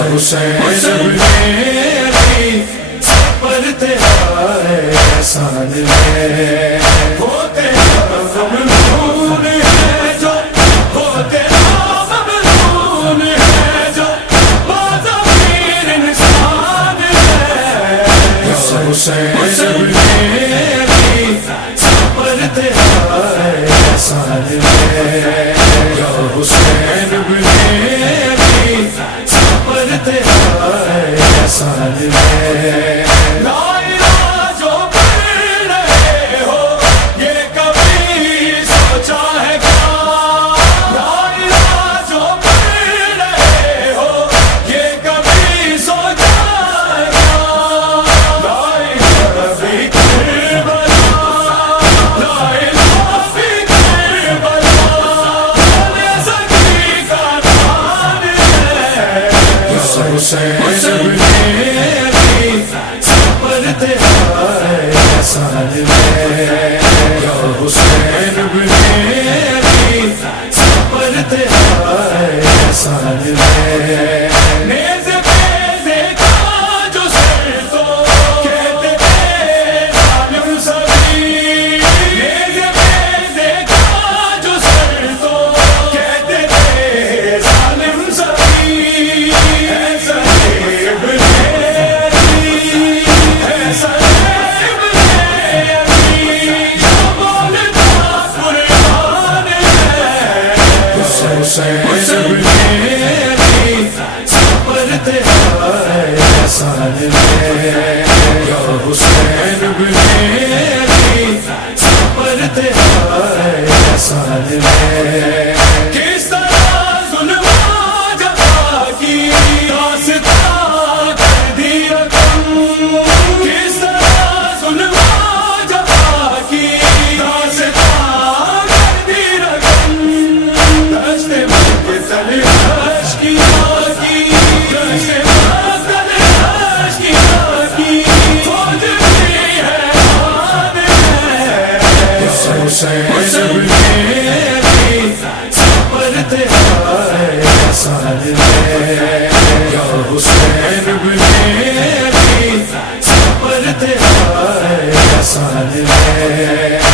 حسین میری پر تیرا احسان ہے، وہ تیرا ممنون ہے جو، وہ تیرا ممنون ہے جو بازمیر انسان ہے۔ حسین میری پر تیرا احسان ہے، یا حسین میری پر تیرا احسان ہے۔ لا الہ جو پڑھ رہے ہو یہ کبھی سوچا ہے کیا؟ لا الہ جو پڑھ رہے ہو یہ کبھی سوچا ہے کیا؟ لا الہ فی کربلا، لا الہ فی کربلا، زکی کا نام ہے۔ حسین میری پر تیرا احسان ہے، یا حسین میری پر تیرا احسان ہے۔ نیز پہ دیکھا جو سر تو کہتے تھے ظالم سبھی، نیز پہ دیکھا جو سر تو کہتے تھے ظالم سبھی۔ حسین میری پر تیرا احسان ہے، یا حسین میری پر تیرا احسان ہے۔ کس طرح ظلم جفا کی داستان کر دی رقم، کس طرح ظلم جفا کی داستان کر دی رقم۔ حسین میری پر تیرا احسان ہے، یا حسین میری پر تیرا احسان ہے۔